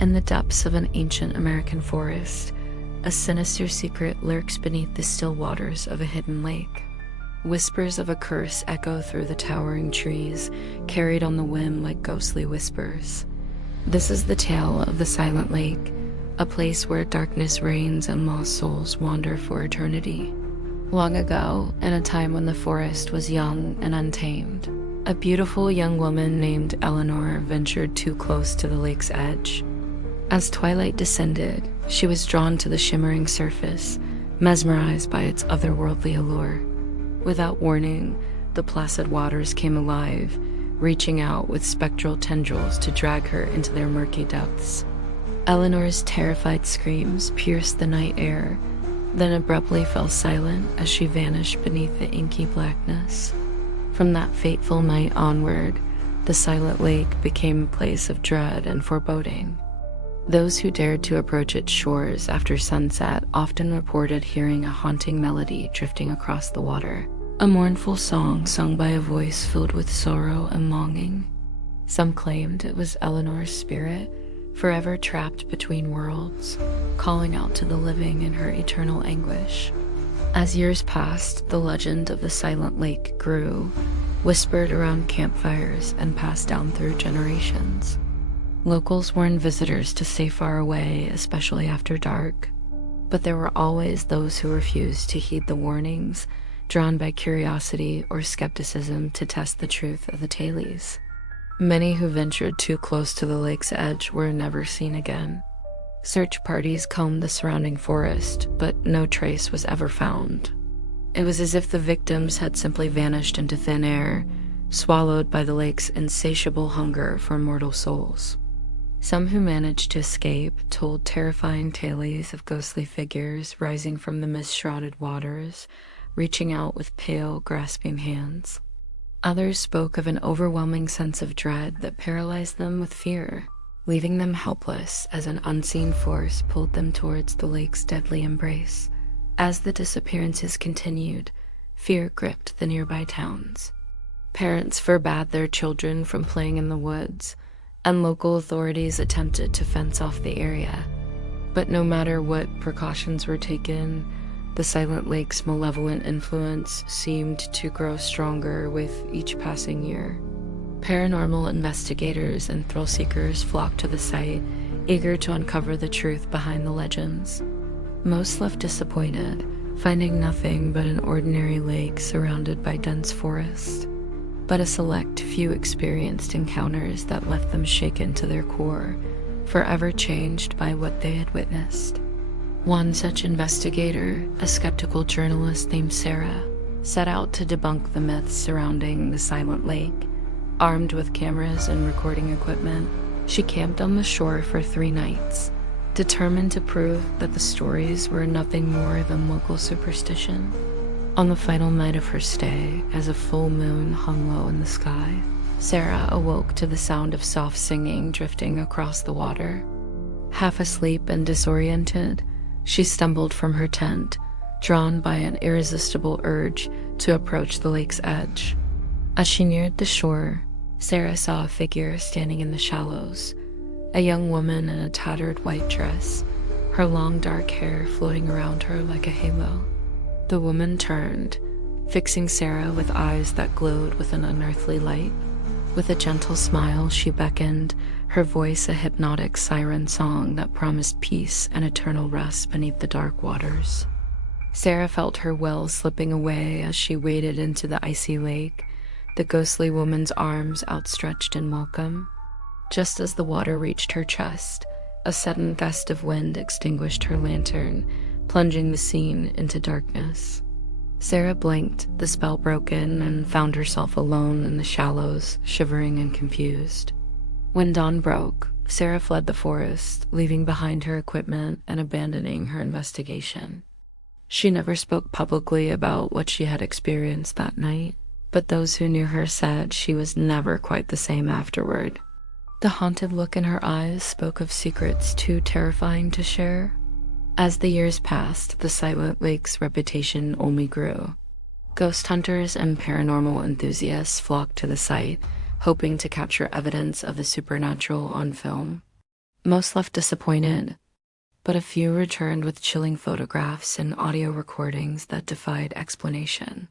In the depths of an ancient American forest, a sinister secret lurks beneath the still waters of a hidden lake. Whispers of a curse echo through the towering trees, carried on the wind like ghostly whispers. This is the tale of the Silent Lake, a place where darkness reigns and lost souls wander for eternity. Long ago, in a time when the forest was young and untamed, a beautiful young woman named Eleanor ventured too close to the lake's edge. As twilight descended, she was drawn to the shimmering surface, mesmerized by its otherworldly allure. Without warning, the placid waters came alive, reaching out with spectral tendrils to drag her into their murky depths. Eleanor's terrified screams pierced the night air, then abruptly fell silent as she vanished beneath the inky blackness. From that fateful night onward, the Silent Lake became a place of dread and foreboding. Those who dared to approach its shores after sunset often reported hearing a haunting melody drifting across the water, a mournful song sung by a voice filled with sorrow and longing. Some claimed it was Eleanor's spirit, forever trapped between worlds, calling out to the living in her eternal anguish. As years passed, the legend of the Silent Lake grew, whispered around campfires and passed down through generations. Locals warned visitors to stay far away, especially after dark, but there were always those who refused to heed the warnings, drawn by curiosity or skepticism to test the truth of the tales. Many who ventured too close to the lake's edge were never seen again. Search parties combed the surrounding forest, but no trace was ever found. It was as if the victims had simply vanished into thin air, swallowed by the lake's insatiable hunger for mortal souls. Some who managed to escape told terrifying tales of ghostly figures rising from the mist-shrouded waters, reaching out with pale, grasping hands. Others spoke of an overwhelming sense of dread that paralyzed them with fear, leaving them helpless as an unseen force pulled them towards the lake's deadly embrace. As the disappearances continued, fear gripped the nearby towns. Parents forbade their children from playing in the woods, and local authorities attempted to fence off the area. But no matter what precautions were taken, the Silent Lake's malevolent influence seemed to grow stronger with each passing year. Paranormal investigators and thrill seekers flocked to the site, eager to uncover the truth behind the legends. Most left disappointed, finding nothing but an ordinary lake surrounded by dense forest. But a select few experienced encounters that left them shaken to their core, forever changed by what they had witnessed. One such investigator, a skeptical journalist named Sarah, set out to debunk the myths surrounding the Silent Lake. Armed with cameras and recording equipment, she camped on the shore for 3 nights, determined to prove that the stories were nothing more than local superstition. On the final night of her stay, as a full moon hung low in the sky, Sarah awoke to the sound of soft singing drifting across the water. Half asleep and disoriented, she stumbled from her tent, drawn by an irresistible urge to approach the lake's edge. As she neared the shore, Sarah saw a figure standing in the shallows, a young woman in a tattered white dress, her long dark hair floating around her like a halo. The woman turned, fixing Sarah with eyes that glowed with an unearthly light. With a gentle smile, she beckoned, her voice a hypnotic siren song that promised peace and eternal rest beneath the dark waters. Sarah felt her will slipping away as she waded into the icy lake, the ghostly woman's arms outstretched in welcome. Just as the water reached her chest, a sudden gust of wind extinguished her lantern, plunging the scene into darkness. Sarah blinked, the spell broken, and found herself alone in the shallows, shivering and confused. When dawn broke, Sarah fled the forest, leaving behind her equipment and abandoning her investigation. She never spoke publicly about what she had experienced that night, but those who knew her said she was never quite the same afterward. The haunted look in her eyes spoke of secrets too terrifying to share. As the years passed, the Silent Lake's reputation only grew. Ghost hunters and paranormal enthusiasts flocked to the site, hoping to capture evidence of the supernatural on film. Most left disappointed, but a few returned with chilling photographs and audio recordings that defied explanation.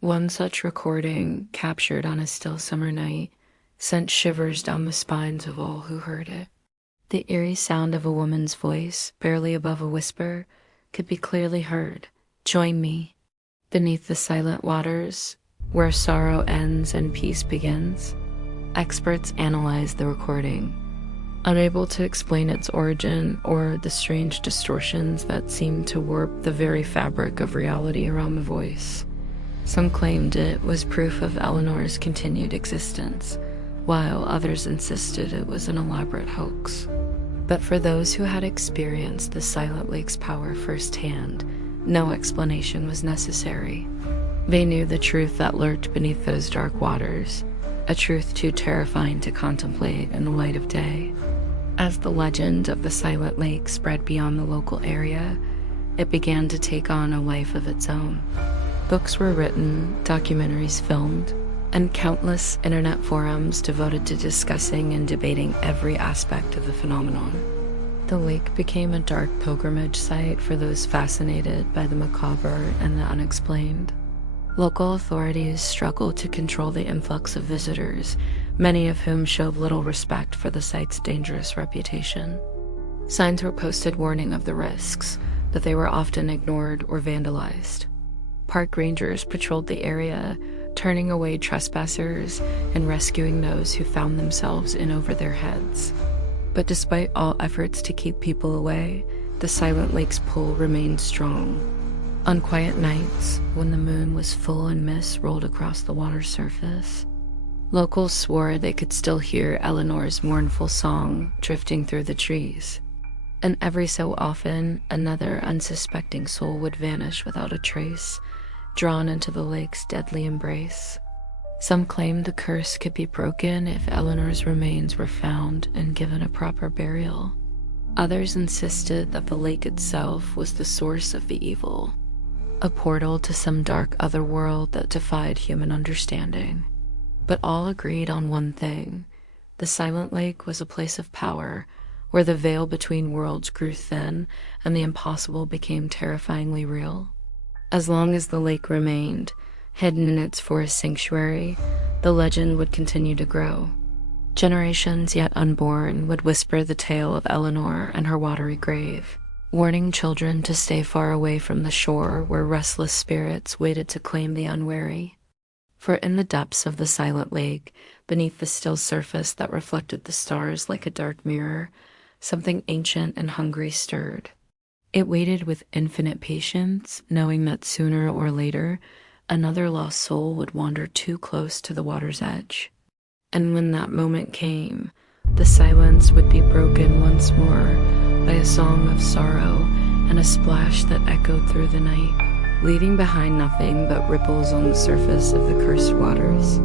One such recording, captured on a still summer night, sent shivers down the spines of all who heard it. The eerie sound of a woman's voice, barely above a whisper, could be clearly heard. "Join me." Beneath the silent waters, where sorrow ends and peace begins. Experts analyzed the recording, unable to explain its origin or the strange distortions that seemed to warp the very fabric of reality around the voice. Some claimed it was proof of Eleanor's continued existence, while others insisted it was an elaborate hoax. But for those who had experienced the Silent Lake's power firsthand, no explanation was necessary. They knew the truth that lurked beneath those dark waters, a truth too terrifying to contemplate in the light of day. As the legend of the Silent Lake spread beyond the local area, it began to take on a life of its own. Books were written, documentaries filmed, and countless internet forums devoted to discussing and debating every aspect of the phenomenon. The lake became a dark pilgrimage site for those fascinated by the macabre and the unexplained. Local authorities struggled to control the influx of visitors, many of whom showed little respect for the site's dangerous reputation. Signs were posted warning of the risks, but they were often ignored or vandalized. Park rangers patrolled the area, turning away trespassers and rescuing those who found themselves in over their heads. But despite all efforts to keep people away, the Silent Lake's pull remained strong. On quiet nights, when the moon was full and mist rolled across the water's surface, locals swore they could still hear Eleanor's mournful song drifting through the trees. And every so often, another unsuspecting soul would vanish without a trace, drawn into the lake's deadly embrace. Some claimed the curse could be broken if Eleanor's remains were found and given a proper burial. Others insisted that the lake itself was the source of the evil, a portal to some dark otherworld that defied human understanding. But all agreed on one thing: the Silent Lake was a place of power, where the veil between worlds grew thin and the impossible became terrifyingly real. As long as the lake remained, hidden in its forest sanctuary, the legend would continue to grow. Generations yet unborn would whisper the tale of Eleanor and her watery grave, warning children to stay far away from the shore where restless spirits waited to claim the unwary. For in the depths of the Silent Lake, beneath the still surface that reflected the stars like a dark mirror, something ancient and hungry stirred. It waited with infinite patience, knowing that sooner or later, another lost soul would wander too close to the water's edge. And when that moment came, the silence would be broken once more by a song of sorrow and a splash that echoed through the night, leaving behind nothing but ripples on the surface of the cursed waters.